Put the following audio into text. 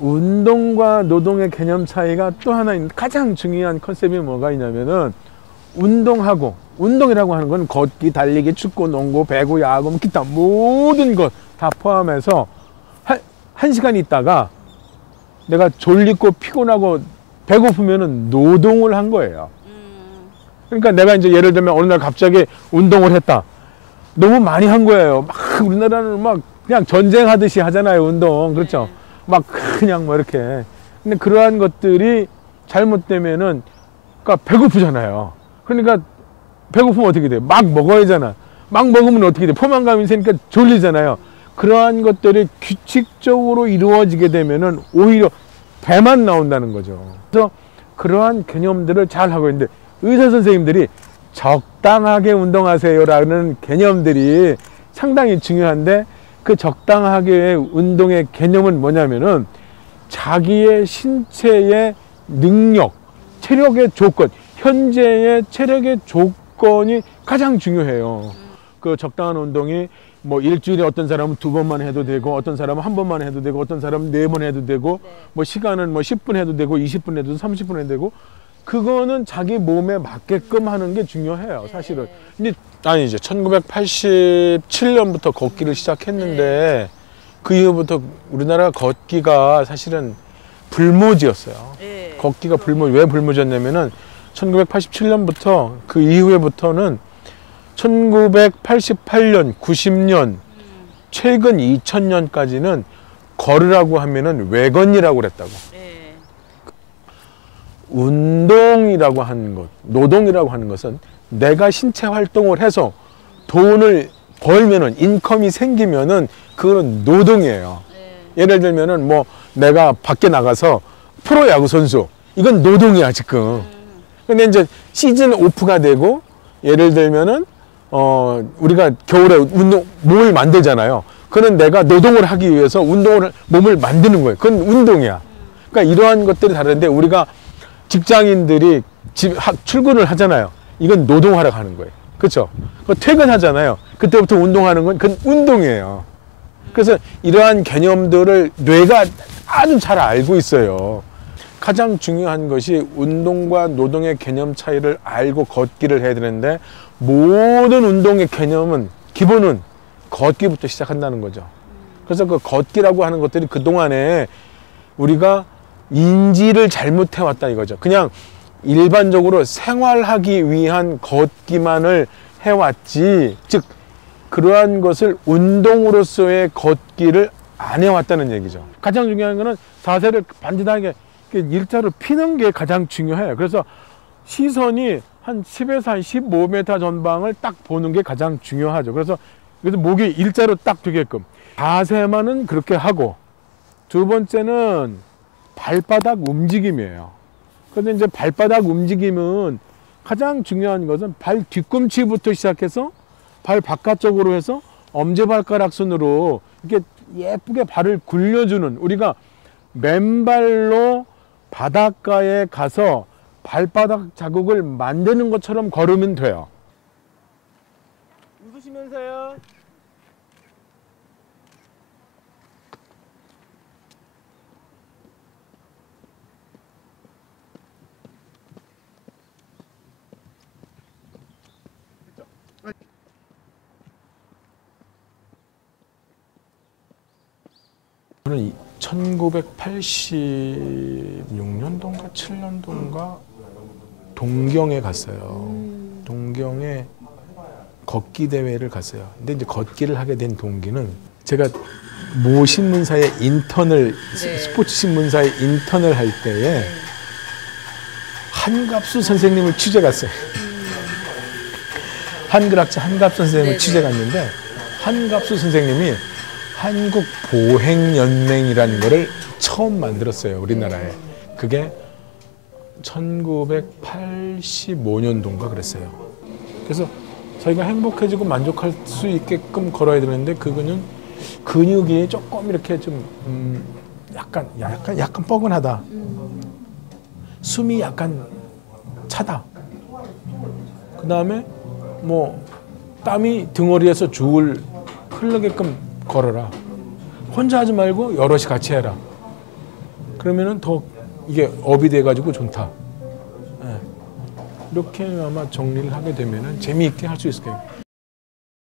운동과 노동의 개념 차이가 또 하나 있는 가장 중요한 컨셉이 뭐가 있냐면은 운동이라고 하는 건 걷기, 달리기, 축구, 농구, 배구, 야구, 기타 모든 것 다 포함해서 한 시간 있다가 내가 졸리고 피곤하고 배고프면은 노동을 한 거예요. 그러니까 내가 이제 예를 들면 어느 날 갑자기 운동을 했다. 너무 많이 한 거예요. 막 우리나라는 막 그냥 전쟁하듯이 하잖아요, 운동. 그렇죠? 막 그냥 뭐 이렇게. 근데 그러한 것들이 잘못되면은 그러니까 배고프잖아요. 그러니까 배고프면 어떻게 돼? 막 먹어야 되잖아. 막 먹으면 어떻게 돼? 포만감이 생기니까 졸리잖아요. 그러한 것들이 규칙적으로 이루어지게 되면은 오히려 배만 나온다는 거죠. 그래서 그러한 개념들을 잘 하고 있는데 의사 선생님들이 적당하게 운동하세요라는 개념들이 상당히 중요한데 그 적당하게 운동의 개념은 뭐냐면은 자기의 신체의 능력, 체력의 조건, 현재의 체력의 조건이 가장 중요해요. 그 적당한 운동이 뭐 일주일에 어떤 사람은 2번만 해도 되고 어떤 사람은 1번만 해도 되고 어떤 사람은 4번 해도 되고 뭐 시간은 뭐 10분 해도 되고 20분 해도 30분 해도 되고 그거는 자기 몸에 맞게끔 하는 게 중요해요, 사실은. 근데 아니죠. 1987년부터 걷기를 시작했는데 그 이후부터 우리나라 걷기가 사실은 불모지였어요. 걷기가 왜 불모지였냐면은 1987년부터 그 이후에부터는 1988년, 90년, 최근 2000년까지는 걸으라고 하면은 외건이라고 그랬다고. 운동이라고 하는 것, 노동이라고 하는 것은 내가 신체 활동을 해서 돈을 벌면은, 인컴이 생기면은 그거는 노동이에요. 예를 들면은 뭐 내가 밖에 나가서 프로야구 선수, 이건 노동이야, 지금. 근데 이제 시즌 오프가 되고 예를 들면은 우리가 겨울에 몸을 만들잖아요. 그는 내가 노동을 하기 위해서 몸을 만드는 거예요. 그건 운동이야. 그러니까 이러한 것들이 다른데 우리가 직장인들이 출근을 하잖아요. 이건 노동하러 가는 거예요. 그렇죠? 퇴근하잖아요. 그때부터 운동하는 건 그건 운동이에요. 그래서 이러한 개념들을 뇌가 아주 잘 알고 있어요. 가장 중요한 것이 운동과 노동의 개념 차이를 알고 걷기를 해야 되는데 모든 운동의 개념은 기본은 걷기부터 시작한다는 거죠. 그래서 그 걷기라고 하는 것들이 그동안에 우리가 인지를 잘못해왔다 이거죠. 그냥 일반적으로 생활하기 위한 걷기만을 해왔지, 즉 그러한 것을 운동으로서의 걷기를 안 해왔다는 얘기죠. 가장 중요한 거는 자세를 반듯하게 일자로 피는 게 가장 중요해요. 그래서 시선이 한 10에서 한 15m 전방을 딱 보는 게 가장 중요하죠. 그래서 목이 일자로 딱 되게끔 자세만은 그렇게 하고, 두 번째는 발바닥 움직임이에요. 그런데 이제 발바닥 움직임은 가장 중요한 것은 발 뒤꿈치부터 시작해서 발 바깥쪽으로 해서 엄지발가락 순으로 이렇게 예쁘게 발을 굴려주는, 우리가 맨발로 바닷가에 가서 발바닥 자국을 만드는 것처럼 걸으면 돼요. 웃으시면서요. 저는 1986년도인가 7년도인가 동경에 갔어요. 동경에 걷기 대회를 갔어요. 근데 이제 걷기를 하게 된 동기는 제가 모 신문사에 스포츠 신문사에 인턴을 할 때에 한갑수 선생님을 취재 갔어요. 한글학자 한갑수 선생님을 취재 갔는데 한갑수 선생님이 한국 보행연맹이라는 거를 처음 만들었어요, 우리나라에. 그게 1985년도인가 그랬어요. 그래서 저희가 행복해지고 만족할 수 있게끔 걸어야 되는데 그거는 근육이 조금 이렇게 좀 약간 뻐근하다. 숨이 약간 차다. 그 다음에 뭐 땀이 등허리에서 줄을 흐르게끔 걸어라. 혼자 하지 말고 여럿이 같이 해라. 그러면은 더 이게 업이 돼가지고 좋다. 예. 이렇게 아마 정리를 하게 되면은 재미있게 할 수 있을 거예요.